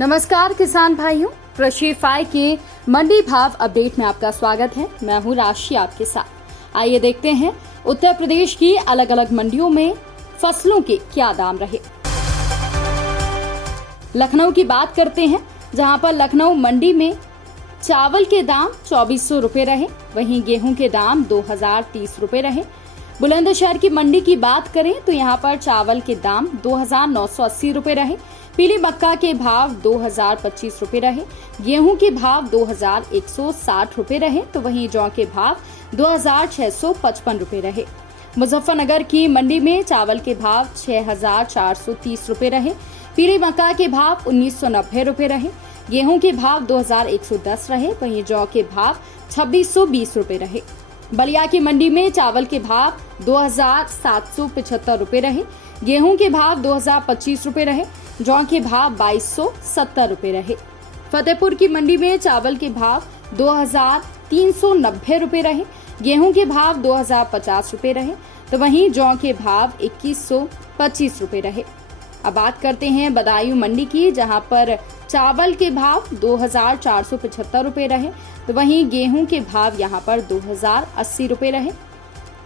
नमस्कार किसान भाइयों, कृषि फाई के मंडी भाव अपडेट में आपका स्वागत है। मैं हूं राशि आपके साथ। आइए देखते हैं उत्तर प्रदेश की अलग अलग मंडियों में फसलों के क्या दाम रहे। लखनऊ की बात करते हैं, जहां पर लखनऊ मंडी में चावल के दाम 2400 रुपए रहे, वहीं गेहूं के दाम 2030 रुपए रहे। बुलंदशहर की मंडी की बात करें तो यहाँ पर चावल के दाम 2980 रुपए रहे, पीली मक्का के भाव 2025 रुपए रहे, गेहूं के भाव 2160 रुपए रहे, तो वहीं जौ के भाव 2655 रुपए रहे। मुजफ्फरनगर की मंडी में चावल के भाव 6430 रुपए रहे, पीली मक्का के भाव 1990 रुपए रहे, गेहूं के भाव 2110 रहे, वहीं जौ के भाव 2620 रुपए रहे। बलिया की मंडी में चावल के भाव 2775 रुपए रहे, गेहूं के भाव 2025 रुपए रहे, जौ के भाव 2270 रुपए रहे। फतेहपुर की मंडी में चावल के भाव 2390 रुपए रहे, गेहूं के भाव 2050 रुपए रहे, तो वहीं जौ के भाव 2125 रुपए रहे। अब बात करते हैं बदायूं मंडी की, जहां पर चावल के भाव 2475 रुपए रहे, तो वहीं गेहूं के भाव यहां पर 2080 रुपए रहे।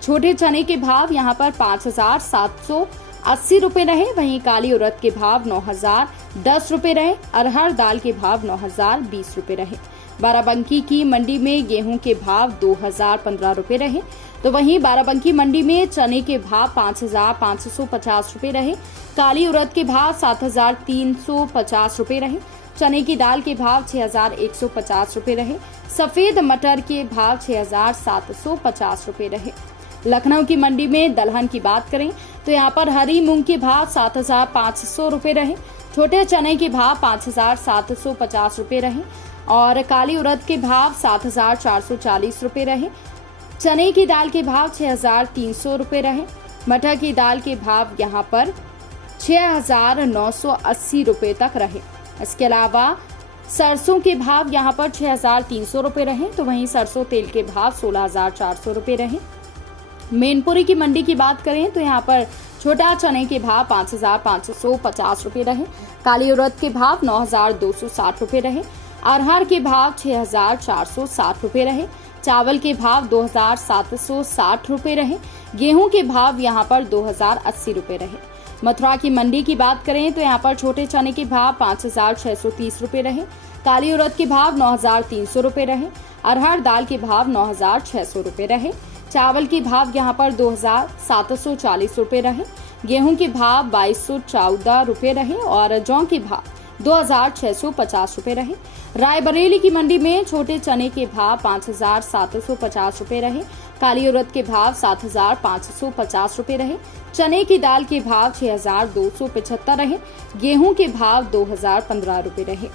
छोटे चने के भाव यहां पर 5780 रुपए रहे, वहीं काली उड़द के भाव 9010 रुपए रहे, अरहर दाल के भाव 9020 रुपए रहे। बाराबंकी की मंडी में गेहूं के भाव 2015 रुपए रहे, तो वहीं बाराबंकी मंडी में चने के भाव 5550 रुपए रहे, काली उड़द के भाव 7350 रुपए रहे, चने की दाल के भाव 6150 रुपए रहे, सफेद मटर के भाव 6750 रुपए रहे। लखनऊ की मंडी में दलहन की बात करें तो यहाँ पर हरी मूंग के भाव 7500 रुपए रहे, छोटे चने के भाव 5750 रुपए रहे और काली उड़द के भाव 7440 रुपए रहे। चने की दाल के भाव 6300 रुपए रहे, मटर की दाल के भाव यहाँ पर 6980 रुपए तक रहे। इसके अलावा सरसों के भाव यहाँ पर 6300 रुपए रहे, तो वहीं सरसों तेल के भाव 16400 रुपए रहे। मैनपुरी की मंडी की बात करें तो यहाँ पर छोटा चने के भाव 5550 रुपए रहे, काली उड़द के भाव 9260 रुपए रहे, अरहर के भाव 6460 रुपए रहे, चावल के भाव 2760 रुपए रहे, गेहूं के भाव यहाँ पर 2080 रुपए रहे। मथुरा की मंडी की बात करें तो यहाँ पर छोटे चने के भाव 5630 रुपए रहे, काली उड़द के भाव 9300 रुपए रहे, अरहर दाल के भाव 9600 रुपए रहे, चावल के भाव यहाँ पर 2740 रुपए रहे, गेहूं के भाव 2214 रुपए रहे और जौ के भाव 2650 रुपए रहे। रायबरेली की मंडी में छोटे चने के भाव 5750 रुपए रहे, काली उड़द के भाव 7550 रुपए रहे, चने की दाल के भाव 6275 रहे, गेहूं के भाव 2015 रुपए रहे।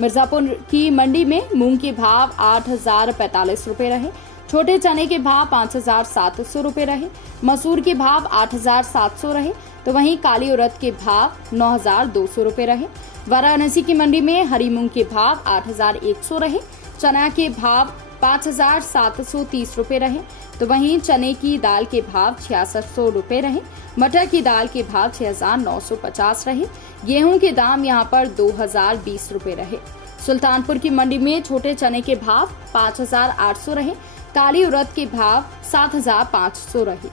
मिर्जापुर की मंडी में मूंग के भाव 8045 रुपए रहे, छोटे चने के भाव 5700 रुपए रहे, मसूर के भाव 8700 रहे, तो वहीं काली उड़द के भाव 9200 रुपए रहे। वाराणसी की मंडी में हरी मूंग के भाव 8100 रहे, चना के भाव 5730 रुपए रहे, तो वहीं चने की दाल के भाव 6600 रुपए रहे, मटर की दाल के भाव 6950 रहे, गेहूं के दाम यहां पर 2020 रुपए रहे। सुल्तानपुर की मंडी में छोटे चने के भाव 5800 रहे, काली उड़द के भाव 7500 रहे।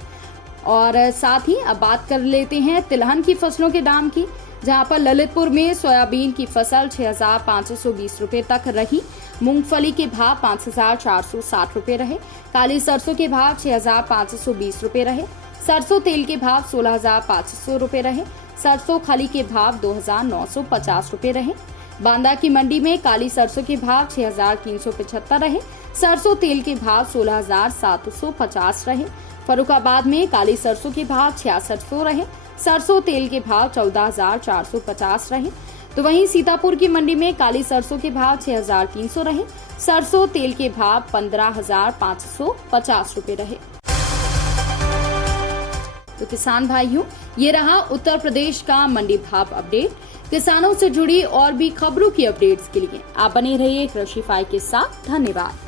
और साथ ही अब बात कर लेते हैं तिलहन की फसलों के दाम की, जहां पर ललितपुर में सोयाबीन की फसल 6520 रुपए तक रही, मूंगफली के भाव 5460 रुपए रहे, काली सरसों के भाव 6520 रुपए रहे, सरसों तेल के भाव 16500 रुपए रहे, सरसों खली के भाव 2950 रुपए रहे। बांदा की मंडी में काली सरसों के भाव 6375 रहे, सरसों तेल के भाव 16750 रहे। फर्रुखाबाद में काली सरसों के भाव 6600 रहे, सरसों तेल के भाव 14450 रहे, तो वहीं सीतापुर की मंडी में काली सरसों के भाव 6300 रहे, सरसों तेल के भाव 15550 रुपए रहे। तो किसान भाइयों, ये रहा उत्तर प्रदेश का मंडी भाव अपडेट। किसानों से जुड़ी और भी खबरों की अपडेट्स के लिए आप बने रहिए कृषि फाई के साथ। धन्यवाद।